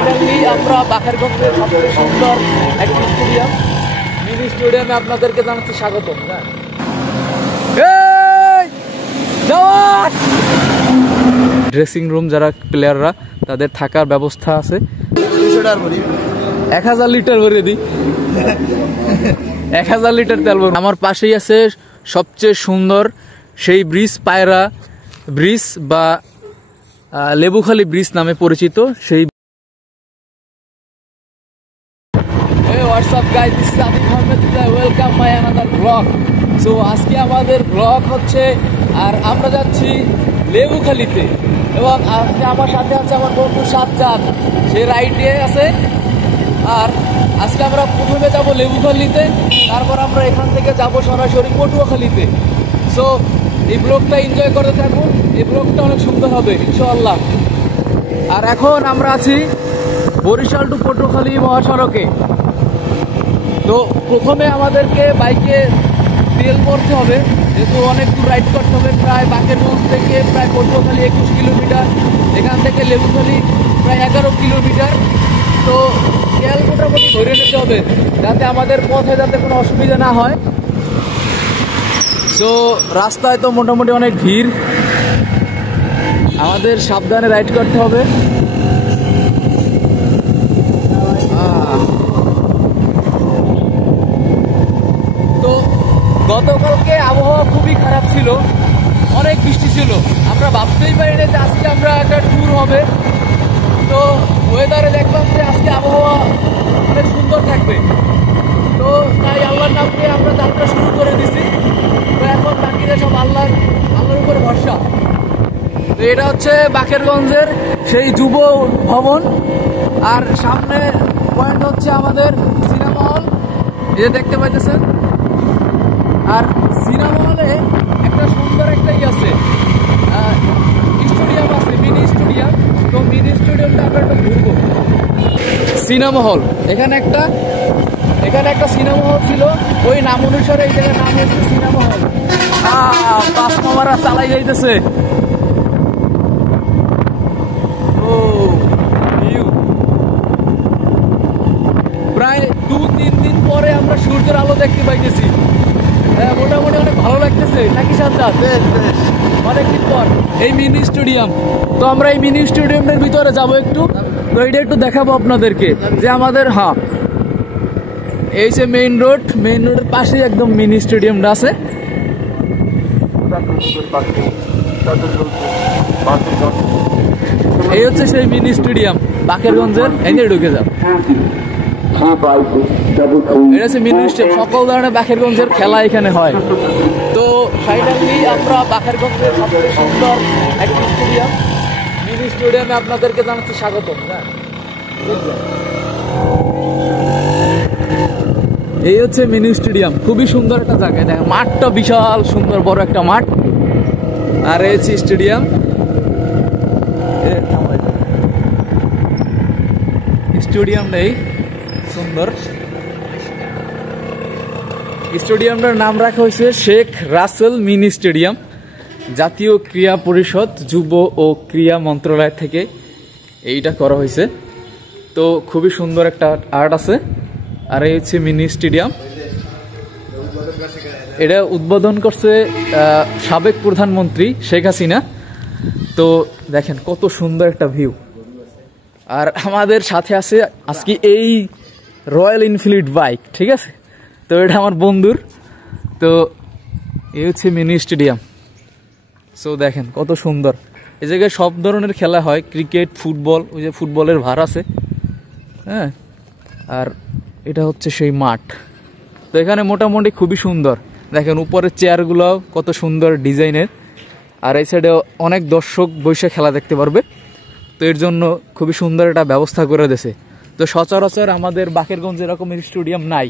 Finally আমরা বাকেরগঞ্জের সবচেয়ে সুন্দর একটি স্টেডিয়াম মিনি স্টেডিয়ামে আপনাদেরকে জানাচ্ছি স্বাগতম। ড্রেসিং রুম যারা প্লেয়াররা তাদের থাকার ব্যবস্থা আছে। 1000 লিটার ভরে দিই, 1000 লিটার তেল ভরে। আমার পাশেই আছে সবচেয়ে সুন্দর সেই ব্রিজ, পায়রা ব্রিজ বা লেবুখালী ব্রিজ নামে পরিচিত সেই। WhatsApp guys, this is Adib Ahmed, welcome my another blog. So আজকে আমাদের ব্লগ হচ্ছে, আর আমরা যাচ্ছি লেবুখালীতে, এবং আজকে আমার সাথে আছে আমার বন্ধু সাজ্জাদ, সে রাইডে আছে। আর আজকে আমরা প্রথমে যাব লেবুখালীতে, তারপর আমরা এখান থেকে যাব সরাসরি পটুয়াখালীতে। সো এই ব্লগটা এনজয় করতে থাকুন, এই ব্লগটা অনেক সুন্দর হবে ইনশাআল্লাহ। আর এখন আমরা আছি বরিশাল টু পটুয়াখালী মহাসড়কে। তো প্রথমে আমাদেরকে বাইকে তেল ভরতে হবে, যেহেতু অনেক দূর রাইড করতে হবে। প্রায় বাকেরগঞ্জ থেকে প্রায় পটুয়াখালী 21 কিলোমিটার, এখান থেকে লেবুখালী প্রায় 11 কিলোমিটার। তো তেল মোটামুটি ভরে নিতে হবে যাতে আমাদের পথে যাতে কোনো অসুবিধা না হয়। তো রাস্তায় তো মোটামুটি অনেক ভিড়, আমাদের সাবধানে রাইড করতে হবে। তো গতকালকে আবহাওয়া খুবই খারাপ ছিল, অনেক বৃষ্টি ছিল, আমরা ভাবতেই পারি না যে আজকে আমরা একটা ট্যুর হবে। তো ওয়েদারে দেখলাম যে আজকে আবহাওয়া অনেক সুন্দর থাকবে, তো তাই আল্লাহর নাম দিয়ে আমরা যাত্রা শুরু করে দিছি। তো এখন বাকিরা সব আল্লাহর উপরে ভরসা। তো এটা হচ্ছে বাকেরগঞ্জের সেই যুব ভবন, আর সামনে পয়েন্ট হচ্ছে আমাদের সিনেমা হল, এই যে দেখতে পাইতেছেন। আর সিনেমা হলে একটা সুন্দর একটাই আছে, স্টেডিয়াম আছে, মিনি স্টেডিয়াম। তো মিনি স্টেডিয়ামটা আমরা একটু ঘুরবো। সিনেমা হল, এখানে একটা সিনেমা হল ছিল, ওই নাম অনুসারে এই জায়গার নাম হচ্ছে সিনেমা হল। পাঁচ মামারা চালাই যাইতেছে। প্রায় 2-3 দিন পরে আমরা সূর্যের আলো দেখতে পাইতেছি। মোটামুটি অনেক ভালো লাগতেছে নাকি সাজ্জাদ? অনেকদিন পর এই মিনি স্টেডিয়াম। তো আমরা এই মিনি স্টেডিয়ামের ভিতরে যাবো একটু, তো এটা একটু দেখাবো আপনাদেরকে যে আমাদের এই যে মেইন রোডের পাশেই একদম মিনি স্টেডিয়ামটা আছে। এই হচ্ছে সেই মিনি স্টেডিয়াম বাকেরগঞ্জের, এনে ঢুকে যাও। এটা হচ্ছে মিনি স্টেডিয়াম, সকল ধরনের বাকেরগঞ্জের খেলা এখানে হয়। তো ফাইনালি আমরা বাকেরগঞ্জের সবচেয়ে সুন্দর একটি স্টেডিয়াম মিনি স্টেডিয়ামে আপনাদেরকে জানাচ্ছি স্বাগতম। এই হচ্ছে মিনি স্টেডিয়াম, খুবই সুন্দর একটা জায়গা। দেখেন মাঠটা বিশাল সুন্দর বড় একটা মাঠ, আর এই হচ্ছে স্টেডিয়াম। স্টেডিয়ামটাই সুন্দর। স্টেডিয়ামটার নাম রাখা হয়েছে শেখ রাসেল মিনি স্টেডিয়াম, জাতীয় ক্রীড়া পরিষদ যুব ও ক্রীড়া মন্ত্রণালয় থেকে এইটা করা হয়েছে। তো খুবই সুন্দর একটা আর্ট আছে। আর এই হচ্ছে মিনি স্টেডিয়াম, এটা উদ্বোধন করছে সাবেক প্রধানমন্ত্রী শেখ হাসিনা। তো দেখেন কত সুন্দর একটা ভিউ। আর আমাদের সাথে আছে আজকে এই রয়্যাল এনফিল্ড বাইক, ঠিক আছে? তো এটা আমার বন্ধুর। তো এই হচ্ছে মিনি স্টেডিয়াম। সো দেখেন কত সুন্দর, এই জায়গায় সব ধরনের খেলা হয়, ক্রিকেট, ফুটবল, ওই যে ফুটবলের ভার আছে, হ্যাঁ। আর এটা হচ্ছে সেই মাঠ। তো এখানে মোটামুটি খুবই সুন্দর, দেখেন উপরের চেয়ারগুলো কত সুন্দর ডিজাইনের। আর এই সাইডে অনেক দর্শক বসে খেলা দেখতে পারবে। তো এর জন্য খুবই সুন্দর একটা ব্যবস্থা করে দিয়েছে। তো সচরাচর আমাদের বাকেরগঞ্জে এরকম স্টেডিয়াম নাই,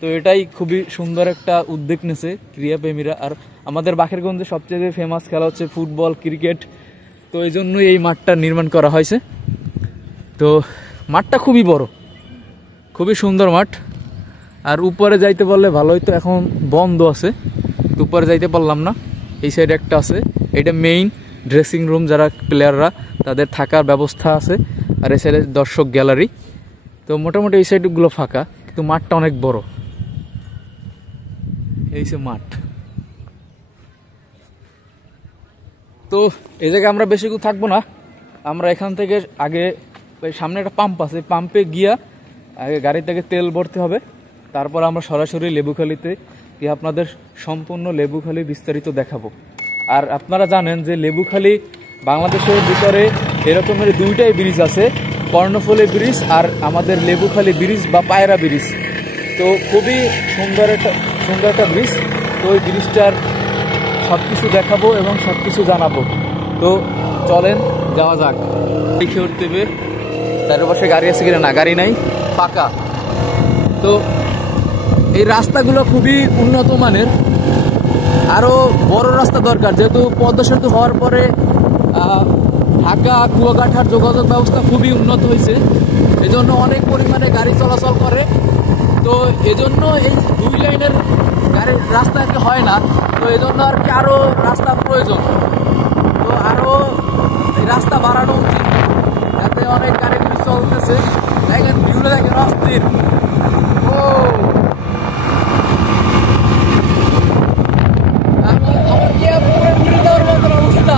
তো এটাই খুবই সুন্দর একটা উদ্যোগ নিয়েছে ক্রীড়াপ্রেমীরা। আর আমাদের বাকেরগঞ্জে সবচেয়ে ফেমাস খেলা হচ্ছে ফুটবল, ক্রিকেট। তো এই জন্যই এই মাঠটা নির্মাণ করা হয়েছে। তো মাঠটা খুবই বড়, খুবই সুন্দর মাঠ। আর উপরে যাইতে পারলে ভালো হইতো, এখন বন্ধ আছে, তো উপরে যাইতে পারলাম না। এই সাইডে একটা আছে, এটা মেইন ড্রেসিং রুম, যারা প্লেয়াররা তাদের থাকার ব্যবস্থা আছে। আর এই সাইডে দর্শক গ্যালারি। তো মোটামুটি এই সাইডগুলো ফাঁকা, কিন্তু মাঠটা অনেক বড়। এই সে মাঠ। তো এই জায়গায় আমরা বেশি থাকবো না, আমরা এখান থেকে আগে সামনে একটা পাম্প আছে, পাম্পে গিয়া আগে গাড়ি থেকে তেল ভরতে হবে, তারপর আমরা সরাসরি লেবুখালীতে গিয়ে আপনাদের সম্পূর্ণ লেবুখালী বিস্তারিত দেখাবো। আর আপনারা জানেন যে লেবুখালী বাংলাদেশের ভিতরে এরকমের দুইটাই ব্রিজ আছে, কর্ণফুলী ব্রিজ আর আমাদের লেবুখালী ব্রিজ বা পায়রা ব্রিজ। তো খুবই সুন্দর একটা ব্রিজ। তো ওই ব্রিজটার সব কিছু দেখাবো এবং সব কিছু জানাবো। তো চলেন যাওয়া যাক। দেখে উঠতে হবে চারপাশে গাড়ি আছে কিনা, না গাড়ি নাই, ফাঁকা। তো এই রাস্তাগুলো খুবই উন্নত মানের, আরও বড় রাস্তা দরকার, যেহেতু পদ্মা সেতু হওয়ার পরে ঢাকা কুয়াকাটার যোগাযোগ ব্যবস্থা খুবই উন্নত হয়েছে, এজন্য অনেক পরিমাণে গাড়ি চলাচল করে। তো এজন্য এই 2 লাইনের গাড়ির রাস্তা আর কি হয় না, তো এজন্য আর কি আরও রাস্তার প্রয়োজন। তো আরও এই রাস্তা বাড়ানো উচিত, যাতে অনেক গাড়ি চলতেছে। দেখেন ভিউটা, দেখেন অস্থির। ও আমার কি পুরো ঘুরে যাওয়ার মতন অবস্থা।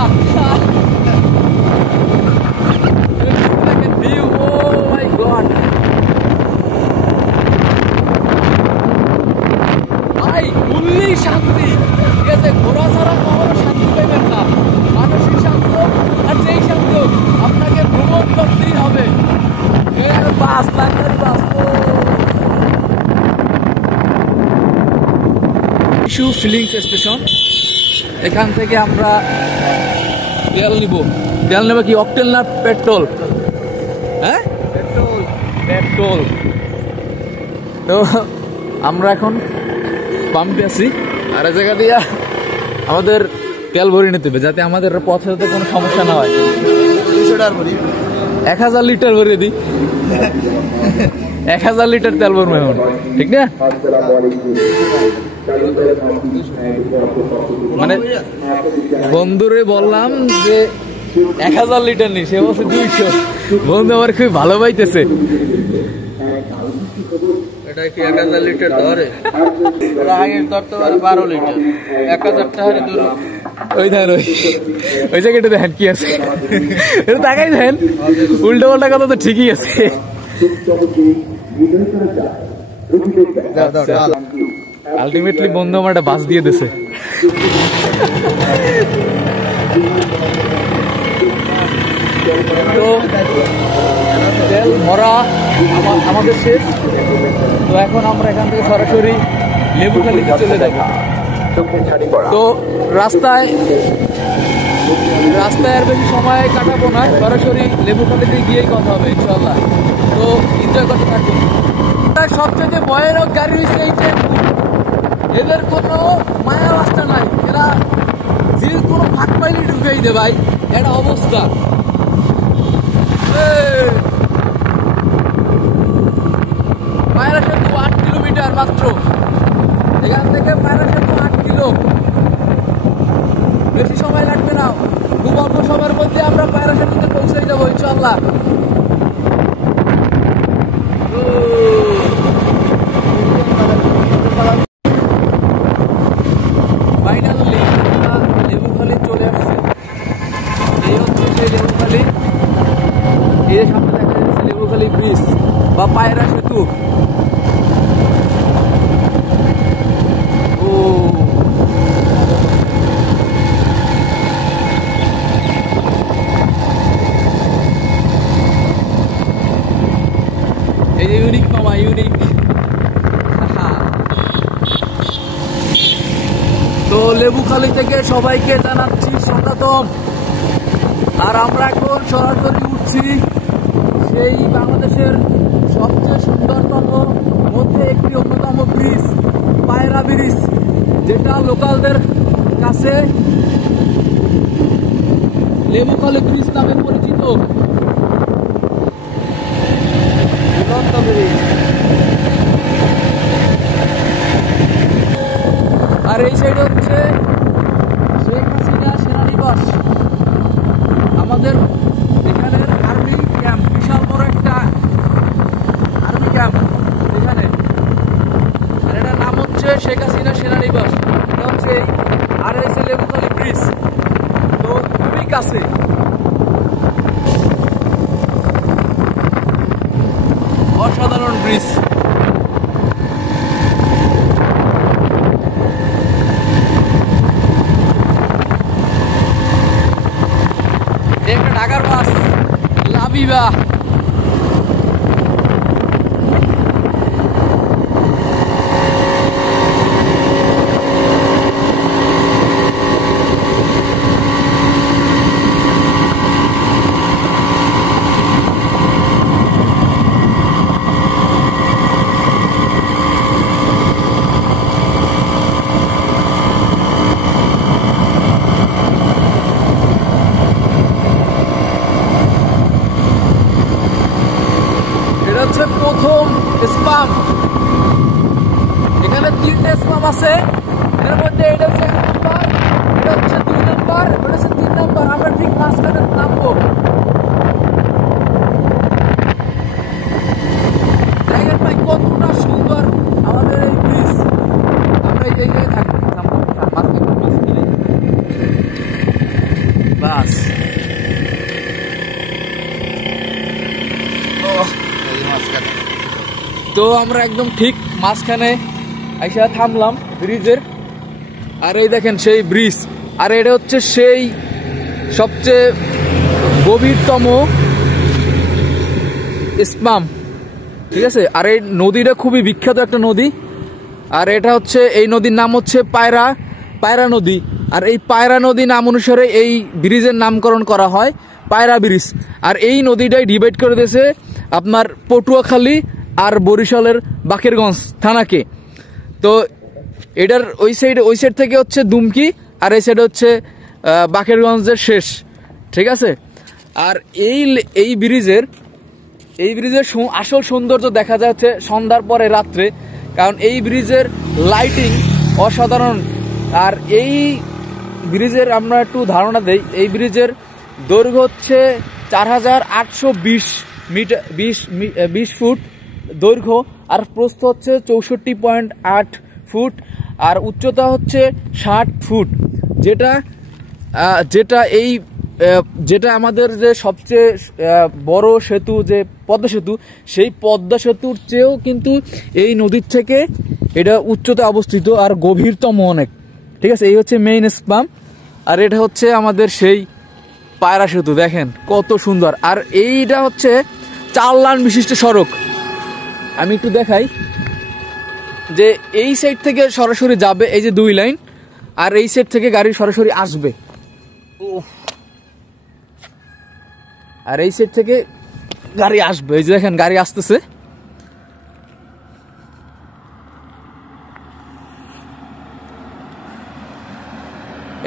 দেখেন ভিউ, ও মাই গড ভাই, ফুললি শান্তি। ঠিক আছে, ঘোরা ছাড়া কখনো শান্তি পাইবেন না, মানসিক শান্ত আর যেই শান্ত আপনাকে ভ্রমণ করতেই হবে। বাস লাক্সারি বাস, ইস্যু ফিলিং স্টেশন। এখান থেকে আমরা তেল নেব কি অকটেল না পেট্রোল? হ্যাঁ, পেট্রোল। তো আমরা এখন পাম্পে আছি, আর এই জায়গা দিয়ে আমাদের তেল ভরে নিতে হবে, যাতে আমাদের পথে যাতে কোনো সমস্যা না হয়। 1000 লিটার ভরে দিই, 1000 লিটার তেল ভরবো এখন, ঠিক না? মানে বন্ধুরে বললাম যে 1000 লিটার নি, সে বলছে 200। বন্ধু আমার খুব ভালো পাইতেছে। এটা কি 1000 লিটার ধরে? আগের ধরতে পারে 12 লিটার, 1000 টাকা ধরো। ওই ধান ওই জায়গাটা দেখেন কি আছে, এটা তাকাই দেখেন, উল্টো পাল্টা কথা তো ঠিকই আছে। আলটিমেটলি বন্ধু আমার একটা বাস দিয়ে দিছে। তো তেল ভরা আমাদের শেষ। তো এখন আমরা এখান থেকে সরাসরি লেবুখালীতে চলে যাব। তো রাস্তায় আর বেশি সময় কাটাবো না, সরাসরি লেবুখালীতে গিয়েই কথা হবে ইনশাল্লাহ। তো এনজয় করতে থাকুন। সবচেয়ে ভয়ানক গাড়ি হয়েছে এই টেম্পু, এদের কোনো মায়া রাস্তা নাই, এরা যে কোনো ফাঁক পাইলে ঢুকেই দে ভাই, এটা অবস্থা। পায়রা সেতু 8 কিলোমিটার মাত্র, এখান থেকে পায়রা সেতু 8 কিলো, বেশি সময় লাগবে না, খুব অল্প সময়ের মধ্যে আমরা পায়রা সেতুতে পৌঁছে যাবো ইনশাল্লাহ। ফাইনালি আমরা লেবুখালী চলে আসছি। এই হচ্ছে সেই লেবুখালী, এর সামনে দেখা যাচ্ছে লেবুখালী ব্রিজ বা পায়রা সেতু। ও এই যে ইউনিক মামা, ইউনিক। তো লেবুখালী থেকে সবাইকে জানাচ্ছি স্বাগতম। আর আমরা এখন সরাসরি উঠছি সেই বাংলাদেশের সবচেয়ে সুন্দরতম মধ্যে একটি অন্যতম ব্রিজ, পায়রা ব্রিজ, যেটা লোকালদের কাছে লেবুখালী ব্রিজ নামে পরিচিত। আর এই সাইড হচ্ছে শেখ হাসিনা সেনানিবাস, আমাদের এখানের আর্মি ক্যাম্প, বিশাল কাছে। অসাধারণ ব্রিজ। একটা ঢাকার বাস লাবিবা। প্রথম স্পাম, এখানে 3টে স্পাম আছে, এর মধ্যে এটা হচ্ছে 1 নম্বর, এটা হচ্ছে 2 নম্বর, এটা হচ্ছে 3 নম্বর। আমরা ঠিক মাঝখানে নামবো। দেখেন ভাই কতটা সুন্দর আমাদের এই ব্রিজ। আমরা এই জায়গায় থাকবো বাস। তো আমরা একদম ঠিক মাঝখানে আইসা থামলাম ব্রিজের। আর এই দেখেন সেই ব্রিজ, আর এটা হচ্ছে সেই সবচেয়ে গভীরতম স্পাম, ঠিক আছে। আর এই নদীটা খুবই বিখ্যাত একটা নদী। আর এটা হচ্ছে, এই নদীর নাম হচ্ছে পায়রা নদী। আর এই পায়রা নদী নাম অনুসারে এই ব্রিজের নামকরণ করা হয় পায়রা ব্রিজ। আর এই নদীটাই ডিভাইড করে দিয়েছে আপনার পটুয়াখালী আর বরিশালের বাকেরগঞ্জ থানাকে। তো এটার ওই সাইড থেকে হচ্ছে দুমকি, আর এই সাইড হচ্ছে বাকেরগঞ্জের শেষ, ঠিক আছে। আর এই ব্রিজের আসল সৌন্দর্য দেখা যাচ্ছে সন্ধ্যার পরে রাত্রে, কারণ এই ব্রিজের লাইটিং অসাধারণ। আর এই ব্রিজের আমরা একটু ধারণা দেই, এই ব্রিজের দৈর্ঘ্য হচ্ছে 4820 ফুট দৈর্ঘ্য, আর প্রস্থ হচ্ছে 64.8 ফুট, আর উচ্চতা হচ্ছে 60 ফুট। যেটা আমাদের যে সবচেয়ে বড় সেতু, যে পদ্মা সেতু, সেই পদ্মা সেতুর চেয়েও কিন্তু এই নদীর থেকে এটা উচ্চতা অবস্থিত আর গভীরতম অনেক, ঠিক আছে। এই হচ্ছে মেইন স্পাম। আর এটা হচ্ছে আমাদের সেই পায়রা সেতু, দেখেন কত সুন্দর। আর এইটা হচ্ছে 4 লাইন বিশিষ্ট সড়ক। আমি একটু দেখাই যে এই সাইড থেকে সরাসরি যাবে এই যে 2 লাইন, আর এই সাইড থেকে গাড়ি সরাসরি আসবে। আর এই সাইড থেকে গাড়ি আসবে, এই যে দেখেন গাড়ি আসতেছে।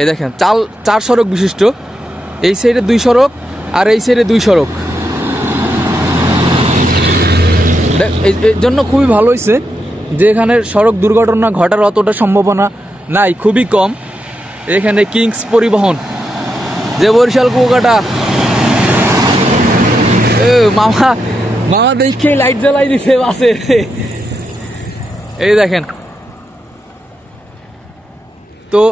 এই দেখেন 4 সড়ক বিশিষ্ট, এই সাইডে 2 সড়ক আর এই সাইডে 2 সড়ক। এই জন্য খুবই ভালো হয়েছে যে এখানে সড়ক দুর্ঘটনা ঘটার অতটা সম্ভাবনা নাই, খুবই কম। এখানে কিংস পরিবহন, যে বরিশাল কুয়াকাটা, মামা দেখে লাইট জ্বালাই দিছে বাসে। এই দেখেন। তো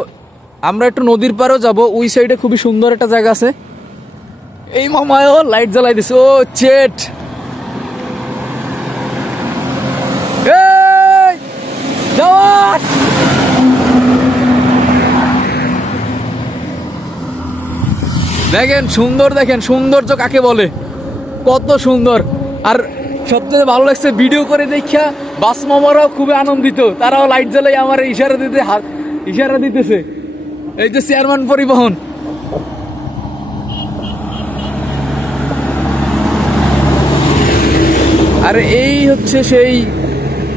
আমরা একটু নদীর পাড়েও যাব, ওই সাইডে খুবই সুন্দর একটা জায়গা আছে। এই মামাও লাইট জ্বালাই দিছে। ও চেট, দেখেন সুন্দর, দেখেন সৌন্দর্য কাকে বলে, কত সুন্দর। আর সবচেয়ে ভালো লাগছে ভিডিও করে দেখা বাস মামারাও খুবই আনন্দিত, তারাও লাইট জ্বালাই আমার ইশারা দিতেছে। এই যে চেয়ারম্যান পরিবহন। আর এই হচ্ছে সেই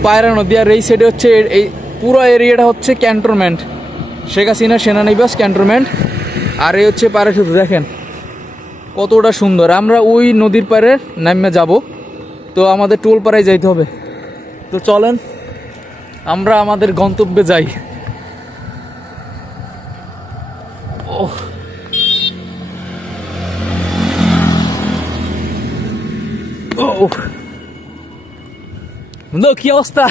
পায়রা নদী। আর এই সাইডে হচ্ছে এই পুরো এরিয়াটা হচ্ছে ক্যান্টনমেন্ট, শেখ হাসিনা সেনানিবাস ক্যান্টনমেন্ট। আর এই হচ্ছে পায়রা সেতু, দেখেন কতটা সুন্দর। আমরা ওই নদীর পাড়ে নামে যাব, তো আমাদের টোল পাড়ায় যাইতে হবে। তো চলেন আমরা আমাদের গন্তব্যে যাই। বন্ধু কি অবস্থা?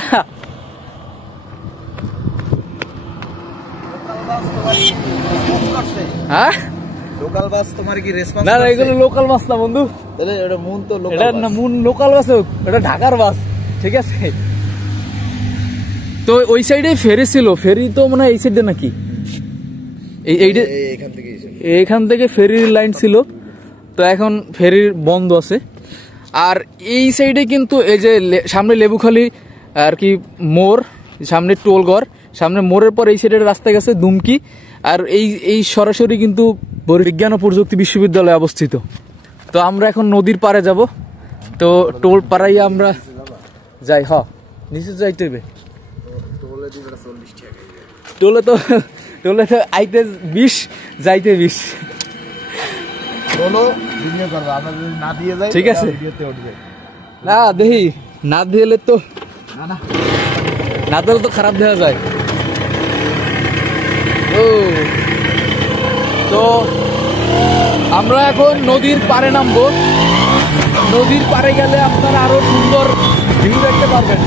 হ্যাঁ লোকাল বাস তোমার কি রেসপন্স? না এগুলো লোকাল বাস না বন্ধু, তাহলে এটা মুন তো লোকাল এটা না মুন লোকাল বাস, এটা ঢাকার বাস, ঠিক আছে। তো ওই সাইডে ফেরি ছিল, ফেরি তো মানে এই সাইডে নাকি এইখান থেকে ফেরির লাইন ছিল, তো এখন ফেরির বন্ধ আছে। আর এই সাইডে কিন্তু এই যে সামনে লেবুখালী আর কি মোড়, সামনে টোলঘর, সামনে মোড়ের পর এই সাইডের রাস্তা গেছে দুমকি। আর এই সরাসরি কিন্তু বিজ্ঞান ও প্রযুক্তি বিশ্ববিদ্যালয় অবস্থিত। তো আমরা এখন নদীর পাড়ে যাব, তো টোল পাড়াইয়া আমরা যাই। নিচে যাইতে হবে, টোলে তো আইতে 20 যাইতে 20। ঠিক আছে, না দেখি না দিলে তো না দিলে তো খারাপ দেওয়া যায়। তো আমরা এখন নদীর পাড়ে নামবো। নদীর পাড়ে গেলে আপনারা আরো সুন্দর ভিউ দেখতে পারবেন।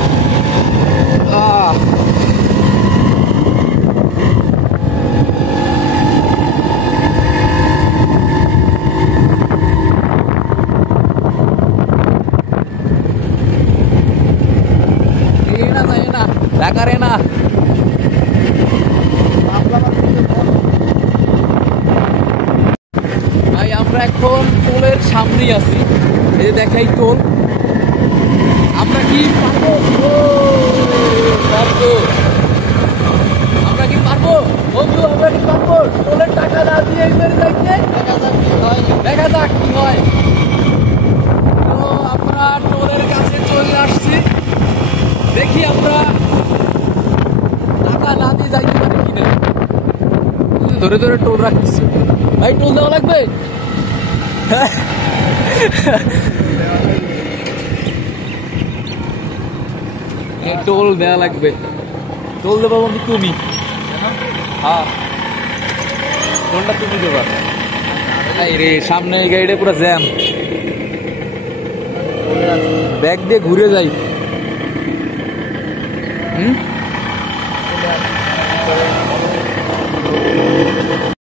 ঢাকারে না ভাই, আমরা এখন টোলের সামনেই আছি, এই যে দেখাই টোল। আমরা কি পারবো? আমরা কি পারবো বন্ধু? আমরা কি পারবো টোলের টাকা না দিয়ে যাইতে? দেখা যাক কি হয়। তো আমরা টোলের কাছে চলে আসছি, দেখি আমরা টাকা না দিয়ে যাইতে পারি কিনা। ধরে ধরে টোল রাখতেছি ভাই, টোল দেওয়া লাগবে। টোল দেওয়া লাগবে, টোল দেবো বন্ধু তুমি। হ্যাঁ, টোলটা তুমি দেবা। রে সামনে গাড়িটা পুরো জ্যাম, ব্যাগ দিয়ে ঘুরে যাই।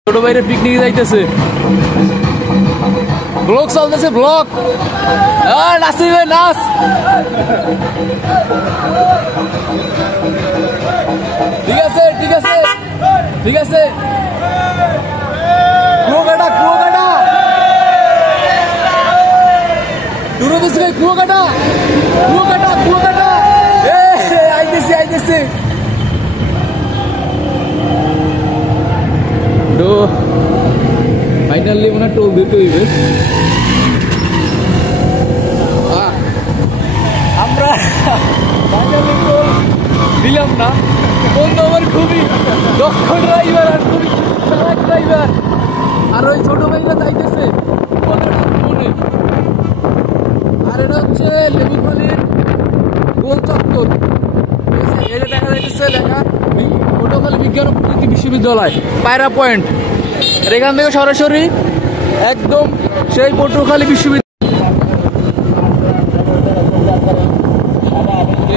ছোট ভাইরে পিকনিক যাইতেছে, ব্লগ চলতেছে, ব্লগ। নাচিবে, নাচ। ঠিক আছে ঠিক আছে ঠিক আছে। কুয়াকাটা কুয়াকাটা দূরে দিচ্ছে ভাই, কুয়াকাটা কুয়াকাটা কুয়াকাটা। আইতেছে আইতেছে। তো ফাইনালি মনে টোল দিতে হইবে। আমরা ফাইনালি টোল দিলাম না। বন্ধু আমার খুবই দক্ষ ড্রাইভার আর খুবই চালাক ড্রাইভার। আর ওই ছোট ভাইরা চাইতেছে মনে। আর এটা হচ্ছে লেবুখালীর গোল চত্বর, এটা দেখা যাইতেছে লেখা পটুয়াখালী বিজ্ঞান ও প্রযুক্তি বিশ্ববিদ্যালয় পায়রা পয়েন্ট। আর এখান থেকে সরাসরি একদম সেই পটুয়াখালী বিশ্ববিদ্যালয়।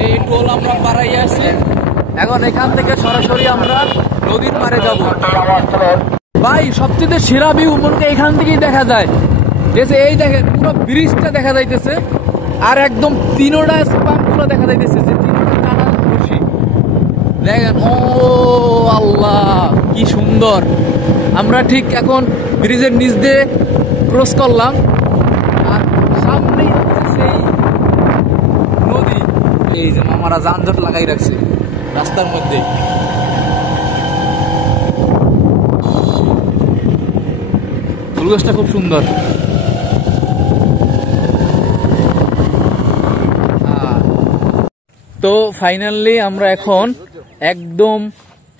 এই টোল আমরা পাড়াই আসছি, এখন এখান থেকে সরাসরি আমরা নদীর পাড়ে যাব। ভাই সবচেয়ে সেরা ভিউ মনে এখান থেকেই দেখা যায়। এই দেখেন পুরো ব্রিজটা দেখা যাইতেছে, আর একদম তিনোটা স্পাম্পগুলো দেখা যাইতেছে, যে তিনোটা টানা রশি দেখেন। ও আল্লাহ কি সুন্দর। আমরা ঠিক এখন ব্রিজের নিচ দিয়ে ক্রস করলাম, আর সামনেই হচ্ছে সেই নদী। এই যে মামারা যানজট লাগাই রাখছে রাস্তার মধ্যে। ফুল গাছটা খুব সুন্দর। তো ফাইনালি আমরা এখন একদম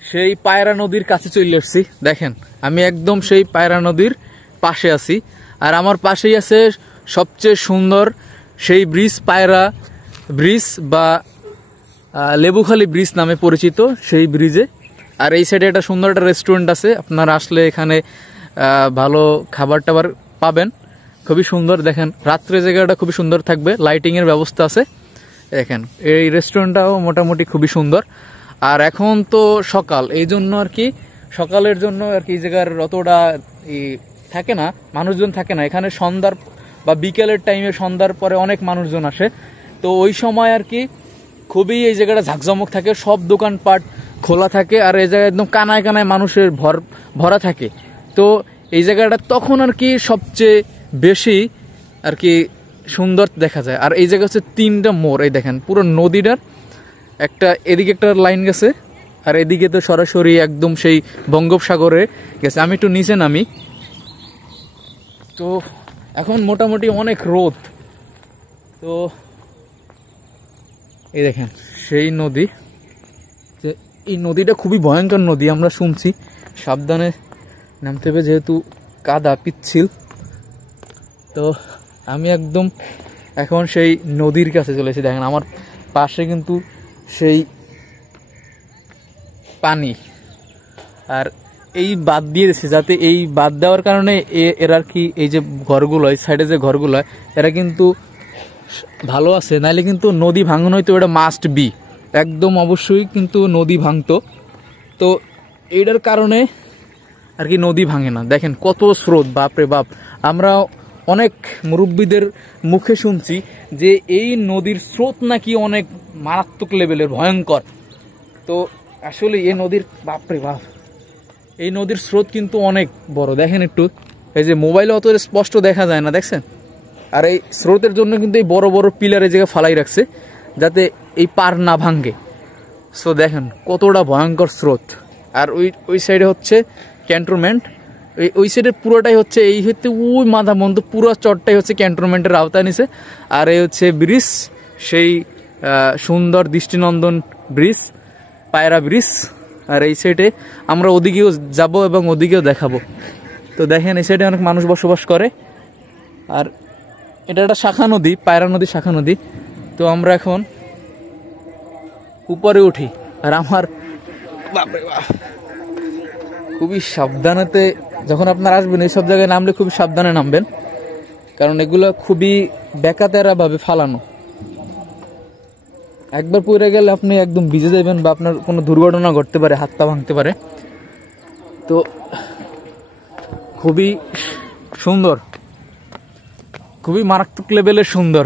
সেই পায়রা নদীর কাছে চলে আসছি। দেখেন আমি একদম সেই পায়রা নদীর পাশে আছি, আর আমার পাশেই আছে সবচেয়ে সুন্দর সেই ব্রিজ, পায়রা ব্রিজ বা লেবুখালী ব্রিজ নামে পরিচিত সেই ব্রিজে। আর এই সাইডে একটা সুন্দর একটা রেস্টুরেন্ট আছে, আপনারা আসলে এখানে ভালো খাবার টাবার পাবেন, খুবই সুন্দর। দেখেন রাত্রে জায়গাটা খুবই সুন্দর থাকবে, লাইটিংয়ের ব্যবস্থা আছে। দেখেন এই রেস্টুরেন্টটাও মোটামুটি খুবই সুন্দর। আর এখন তো সকাল, এই জন্য আর কি সকালের জন্য আর কি এই জায়গার অতটা থাকে না, মানুষজন থাকে না এখানে। সন্ধ্যার বা বিকেলের টাইমে, সন্ধ্যার পরে অনেক মানুষজন আসে। তো ওই সময় আর কি খুবই এই জায়গাটা ঝাঁকজমক থাকে, সব দোকানপাট খোলা থাকে, আর এই জায়গায় একদম কানায় কানায় মানুষের ভরা থাকে। তো এই জায়গাটা তখন আর কি সবচেয়ে বেশি আর কি সুন্দর দেখা যায়। আর এই জায়গা হচ্ছে 3টা মোড়, এই দেখেন পুরো নদীটার একটা এদিকে একটা লাইন গেছে, আর এদিকে তো সরাসরি একদম সেই বঙ্গোপসাগরে গেছে। আমি একটু নিচে নামি। তো এখন মোটামুটি অনেক রোদ। তো এই দেখেন সেই নদী, যে এই নদীটা খুবই ভয়ঙ্কর নদী, আমরা শুনছি সাবধানে নামতে হবে যেহেতু কাদা পিচ্ছিল। তো আমি একদম এখন সেই নদীর কাছে চলেছি। দেখেন আমার পাশে কিন্তু সেই পানি, আর এই বাদ দিয়ে দিচ্ছে, যাতে এই বাদ দেওয়ার কারণে এরা কি এই যে ঘরগুলো, এই সাইডে যে ঘরগুলো, এরা কিন্তু ভালো আছে, নাইলে কিন্তু নদী ভাঙন হইতো, এটা মাস্ট বি, একদম অবশ্যই কিন্তু নদী ভাঙতো। তো এইটার কারণে আর কি নদী ভাঙে না। দেখেন কত স্রোত, বাপরে বাপ। আমরা অনেক মুরব্বীদের মুখে শুনছি যে এই নদীর স্রোত নাকি অনেক মারাত্মক লেভেলের, ভয়ঙ্কর। তো আসলে এই নদীর, বাপরে বাপ, এই নদীর স্রোত কিন্তু অনেক বড়। দেখেন একটু, এই যে মোবাইলে অত স্পষ্ট দেখা যায় না, দেখছেন? আর এই স্রোতের জন্য কিন্তু এই বড় বড় পিলার এই জায়গায় ফালাই রাখছে যাতে এই পার না ভাঙ্গে। সো দেখেন কতটা ভয়ঙ্কর স্রোত। আর ওই সাইডে হচ্ছে ক্যান্টনমেন্ট, ওই সাইডের পুরোটাই হচ্ছে, এই হচ্ছে ওই মাথা বন্ধ পুরো চরটাই হচ্ছে ক্যান্টনমেন্টের আওতায় নিছে। আর এই হচ্ছে ব্রিজ, সেই সুন্দর দৃষ্টিনন্দন ব্রিজ, পায়রা ব্রিজ। আর এই সাইডে আমরা ওদিকেও যাব এবং ওদিকেও দেখাবো। তো দেখেন এই সাইডে অনেক মানুষ বসবাস করে। আর এটা একটা শাখা নদী, পায়রা নদী শাখা নদী। তো আমরা এখন উপরে উঠি। আর আমার খুবই সাবধানেতে, যখন আপনারা আসবেন এইসব জায়গায় নামলে খুবই সাবধানে নামবেন, কারণ এগুলো খুবই বেকাতেরা ভাবে ফালানো। একবার পড়ে গেলে আপনি একদম ভিজে যাবেন, বা আপনার কোনো দুর্ঘটনা ঘটতে পারে, হাত পা ভাঙতে পারে। তো খুবই সুন্দর, খুবই মারাত্মক লেভেলের সুন্দর।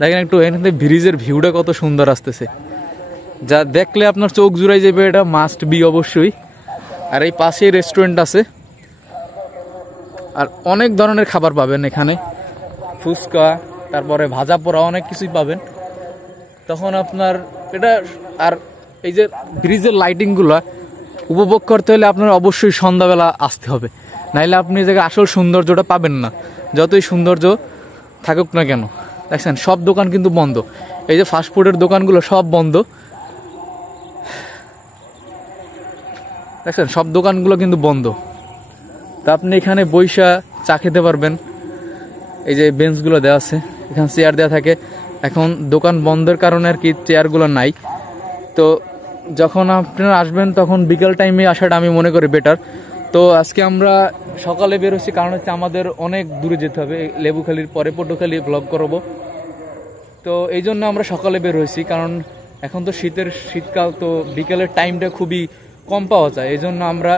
দেখেন একটু এখানে ব্রিজের ভিউটা কত সুন্দর আসতেছে, যা দেখলে আপনার চোখ জুড়াই যাবে, এটা মাস্ট বি অবশ্যই। আর এই পাশেই রেস্টুরেন্ট আছে, আর অনেক ধরনের খাবার পাবেন এখানে, ফুচকা, তারপরে ভাজা পোড়া, অনেক কিছুই পাবেন। তখন আপনার এটা, আর এই যে ব্রিজের লাইটিংগুলো উপভোগ করতে হলে আপনার অবশ্যই সন্ধ্যাবেলা আসতে হবে, নাইলে আপনি এই জায়গায় আসল সৌন্দর্যটা পাবেন না, যতই সৌন্দর্য থাকুক না কেন। দেখছেন সব দোকান কিন্তু বন্ধ, এই যে ফাস্টফুডের দোকানগুলো সব বন্ধ, দেখছেন সব দোকানগুলো কিন্তু বন্ধ। তা আপনি এখানে বইসা চা খেতে পারবেন, এই যে বেঞ্চগুলো দেওয়া আছে, এখানে চেয়ার দেওয়া থাকে। এখন দোকান বন্ধের কারণে আর কি চেয়ারগুলো নাই। তো যখন আপনারা আসবেন তখন বিকেল টাইমে আসাটা আমি মনে করি বেটার। তো আজকে আমরা সকালে বের হচ্ছি, কারণ হচ্ছে আমাদের অনেক দূরে যেতে হবে, লেবুখালীর পরে পটুখালী ব্লগ করব। তো এই জন্য আমরা সকালে বের হয়েছি, কারণ এখন তো শীতকাল, তো বিকেলের টাইমটা খুবই কম পাওয়া যায়। এই জন্য আমরা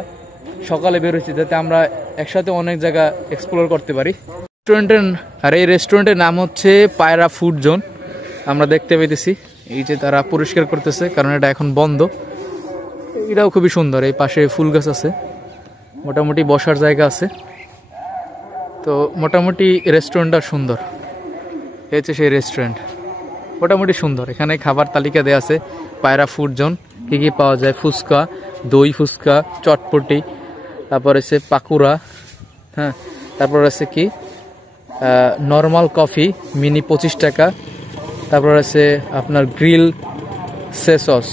সকালে বের হয়েছি, যাতে আমরা একসাথে অনেক জায়গা এক্সপ্লোর করতে পারি। আর এই রেস্টুরেন্টের নাম হচ্ছে পায়রা ফুড জোন। আমরা দেখতে পেতেছি এই যে তারা পরিষ্কার করতেছে, কারণ এটা এখন বন্ধ। এটাও খুবই সুন্দর, এই পাশে ফুল গাছ আছে, মোটামুটি বসার জায়গা আছে। তো মোটামুটি রেস্টুরেন্টটা সুন্দর, এই হচ্ছে সেই রেস্টুরেন্ট, মোটামুটি সুন্দর। এখানে খাবার তালিকা দেওয়া আছে, পায়রা ফুড জোন, কী কী পাওয়া যায়, ফুচকা, দই ফুচকা, চটপটি, তারপর আছে পাকুড়া, হ্যাঁ, তারপর আছে কি নর্মাল কফি মিনি 25 টাকা, তারপর আছে আপনার গ্রিল সস।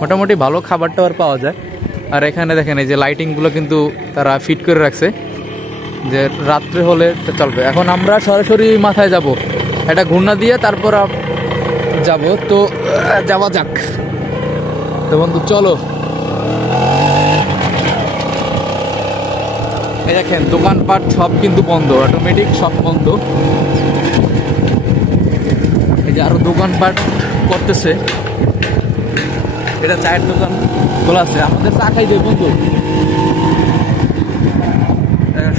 মোটামুটি ভালো খাবার টাবার পাওয়া যায়। আর এখানে দেখেন এই যে লাইটিংগুলো কিন্তু তারা ফিট করে রাখছে, যে রাত্রে হলে চলবে। এখন আমরা সরাসরি মাথায় যাব, এটা ঘূর্ণা দিয়ে তারপর যাব। তো যাওয়া যাক। তো বন্ধু চলো। এই দেখেন দোকানপাট সব কিন্তু বন্ধ, অটোমেটিক সব বন্ধ। এই যে আরো দোকানপাট করতেছে, এটা চায়ের দোকান খোলা আছে। আমাদের চা খাই যাই বন্ধু,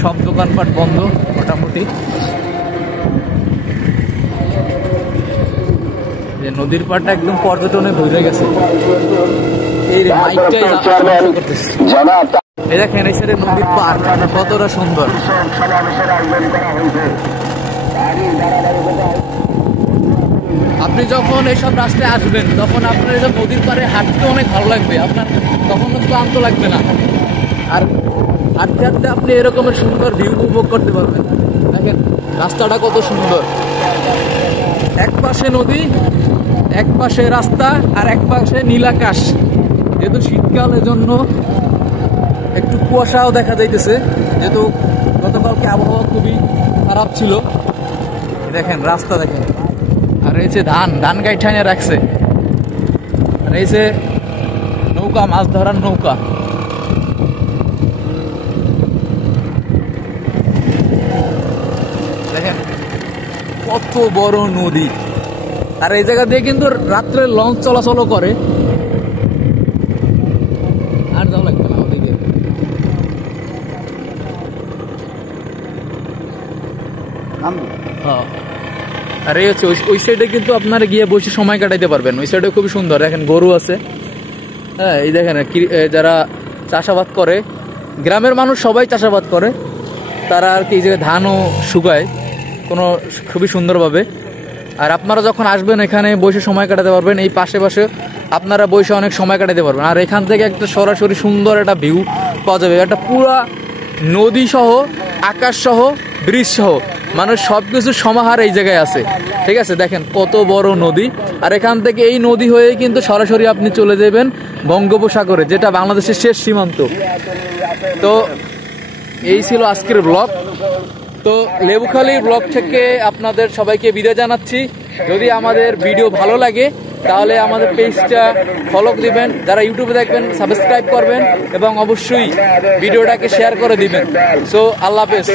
সব দোকানপাট বন্ধ মোটামুটি। যে নদীর পাড়টা একদম পর্যটনে ভরে গেছে। এই মাইকটাই করতেছে। এই দেখেন এই সাইডে নদীর পাড় কতটা সুন্দর। আপনি যখন এইসব রাস্তায় আসবেন তখন আপনার এইসব নদীর পাড়ে হাঁটতে অনেক ভালো লাগবে, আপনার তখন ক্লান্ত লাগবে না। আর হাঁটতে হাঁটতে আপনি এরকমের সুন্দর ভিউ উপভোগ করতে পারবেন। দেখেন রাস্তাটা কত সুন্দর, এক পাশে নদী, এক পাশে রাস্তা, আর এক পাশে নীলাকাশ। যেহেতু শীতকালের জন্য একটু কুয়াশাও দেখা যাইতেছে, যেহেতু গতকালকে আবহাওয়া খুবই খারাপ ছিল। দেখেন রাস্তা দেখেন, আর এই যে ধান গাইঠাইনে রাখছে, আর এই যে নৌকা, মাছ ধরার নৌকা। দেখেন কত বড় নদী, আর এই জায়গা দিয়ে কিন্তু রাত্রে লঞ্চ চলাচলও করে। আর যাওয়া লাগবে না ওদিকে। হ্যাঁ, আর এই হচ্ছে ওই সাইডে কিন্তু আপনারা গিয়ে বসে সময় কাটাইতে পারবেন। ওই সাইডে খুবই সুন্দর, দেখেন গরু আছে। হ্যাঁ, এই দেখেন যারা চাষাবাদ করে, গ্রামের মানুষ সবাই চাষাবাদ করে, তারা আর কি এই জায়গায় ধানও শুকায় খুবই সুন্দরভাবে। আর আপনারা যখন আসবেন এখানে বসে সময় কাটাতে পারবেন, এই পাশে আপনারা বসে অনেক সময় কাটাতে পারবেন। আর এখান থেকে একটা সরাসরি সুন্দর একটা ভিউ পাওয়া যাবে, একটা পুরা নদী সহ, আকাশ সহ, ব্রিজ সহ, মানে সবকিছু সমাহার এই জায়গায় আছে। ঠিক আছে, দেখেন কত বড় নদী। আর এখান থেকে এই নদী হয়ে কিন্তু সরাসরি আপনি চলে যাবেন বঙ্গোপসাগরে, যেটা বাংলাদেশের শেষ সীমান্ত। তো এই ছিল আজকের ব্লগ। তো লেবুখালী ব্লগ থেকে আপনাদের সবাইকে বিদায় জানাচ্ছি। যদি আমাদের ভিডিও ভালো লাগে তাহলে আমাদের পেজটা ফলো দিবেন, যারা ইউটিউবে দেখবেন সাবস্ক্রাইব করবেন, এবং অবশ্যই ভিডিওটাকে শেয়ার করে দিবেন। সো আল্লাহ হাফেজ।